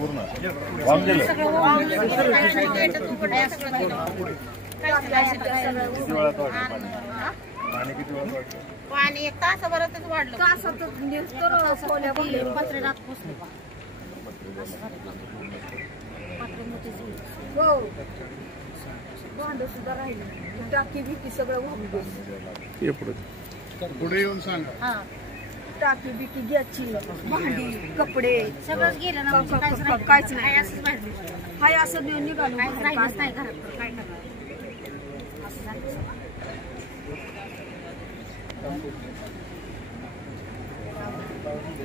पूर्ण वाहून गेलं. किती वेळात वाढलं पाणी? किती वेळात वाढलं पाणी? 1 तासाभरातच वाढलं. तासातच पत्रेरात पोचले. भांड सुद्धा राहिले, टाकी बिकी सगळं वाहून गेलं. पुढे येऊन सांगा. टाकी बिकी घ्यायची, भांडी कपडे सगळंच गेलं ना. काहीच नाही, असंच बाहेर हाय, असं निघालो. नाही घरात काय करणार.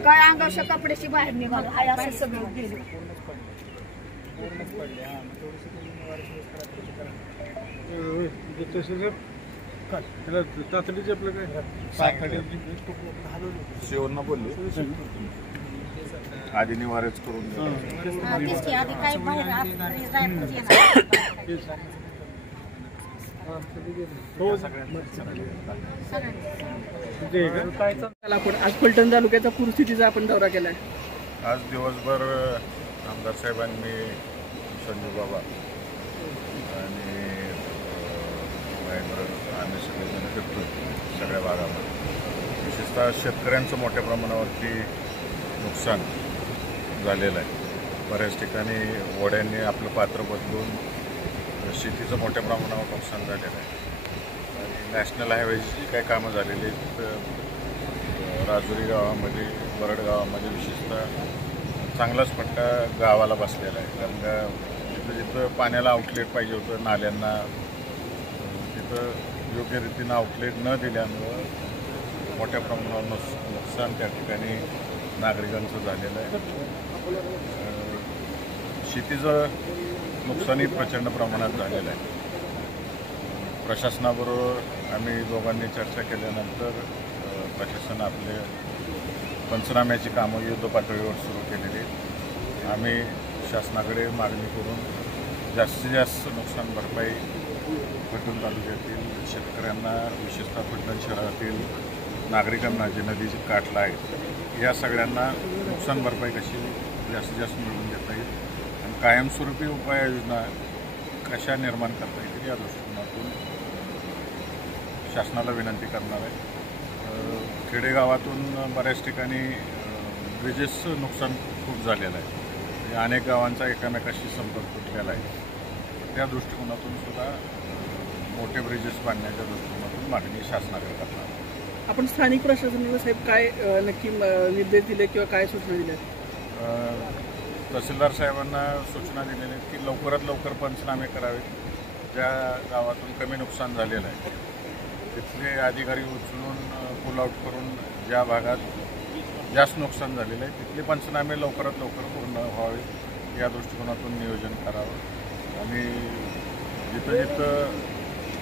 काय अंगावच्या कपड्याची बाहेर निघालो, हाय असं सगळं गेलं. तातडीचे आपलं काय शेवरना बोलले आधी निवारेच करून काय बाहेर आपण आज फलटण तालुक्याचा पूरस्थितीचा आपण दौरा केलाय. आज दिवसभर आमदार साहेबांनी संजू बाबा आणि आम्ही सगळेजण करतो सगळ्या भागामध्ये. विशेषतः शेतकऱ्यांचं मोठ्या प्रमाणावरती नुकसान झालेलं आहे. बऱ्याच ठिकाणी वड्यांनी आपलं पात्र बदलून शेतीचं मोठ्या प्रमाणावर नुकसान झालेलं आहे. आणि नॅशनल हायवेची काही कामं झालेली आहेत. राजुरी गावामध्ये, बरड गावामध्ये विशेषतः चांगलाच फटका गावाला बसलेला आहे. कारण का जिथं जिथं पाण्याला आउटलेट पाहिजे होतं नाल्यांना, तिथं योग्य रीतीनं आउटलेट न दिल्यामुळं मोठ्या प्रमाणावर नुकसान त्या ठिकाणी नागरिकांचं झालेलं आहे. शेतीचं नुकसानही प्रचंड प्रमाणात झालेलं आहे. प्रशासनाबरोबर आम्ही दोघांनी चर्चा केल्यानंतर प्रशासन आपले पंचनाम्याची कामं युद्धपातळीवर सुरू केलेली आहेत. आम्ही शासनाकडे मागणी करून जास्तीत जास्त नुकसान भरपाई फलटण तालुक्यातील शेतकऱ्यांना, विशेषतः फलटण शहरातील नागरिकांना जे नदीची काठला आहेत या सगळ्यांना नुकसान भरपाई कशी जास्तीत जास्त मिळवून देता येईल आणि कायमस्वरूपी उपाययोजना कशा निर्माण करता येतील या दृष्टिकोनातून शासनाला विनंती करणार आहे. खेडेगावातून बऱ्याच ठिकाणी ब्रिजेसचं नुकसान खूप झालेलं आहे. अनेक गावांचा एकमेकाशी संपर्क तुटलेला आहे. त्या दृष्टिकोनातून सुद्धा मोठे ब्रिजेस बांधण्याच्या दृष्टिकोनातून मागणी शासनाकडे करणार. आपण स्थानिक प्रशासनाला साहेब काय नक्की निर्देश दिले किंवा काय सूचना दिल्या? तहसीलदार साहेबांना सूचना दिलेल्या आहेत की लवकरात लवकर पंचनामे करावेत. ज्या गावातून कमी नुकसान झालेलं आहे तिथले अधिकारी उचलून पुल आउट करून ज्या भागात जास्त नुकसान झालेलं आहे तिथले पंचनामे लवकरात लवकर पूर्ण व्हावे या दृष्टिकोनातून नियोजन करावं. आणि जिथं जिथं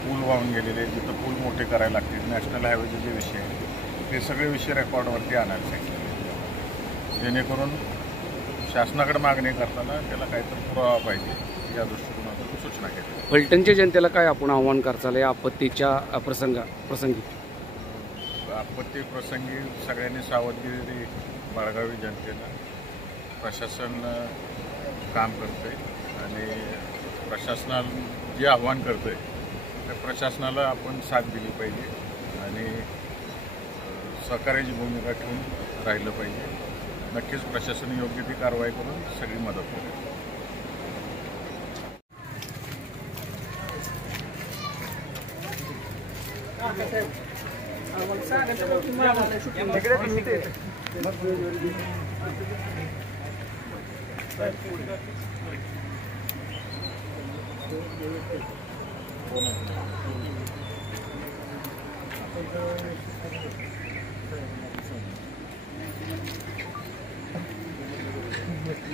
पूल वाहून गेलेले, जिथं पूल मोठे करायला लागतील, नॅशनल हायवेचे जे विषय आहेत ते सगळे विषय रेकॉर्डवरती आणायला सांगितले, जेणेकरून शासनाकडे मागणी करताना त्याला काहीतरी पुरावा पाहिजे या दृष्टिकोनातून सूचना केली. फलटणच्या जनतेला काय आपण आव्हान करताल या आपत्तीच्या प्रसंगी? आपत्ती प्रसंगी सगळ्यांनी सावधगिरी बाळगावी. जनतेला प्रशासन काम करते आणि प्रशासनाला जे आव्हान करते त्या प्रशासनाला आपण साथ दिली पाहिजे आणि सहकार्याची भूमिका ठेवून राहिलं पाहिजे. नक्कीच प्रशासन योग्य ती कारवाई करून सगळी मदत करेल.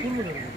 पूर्ण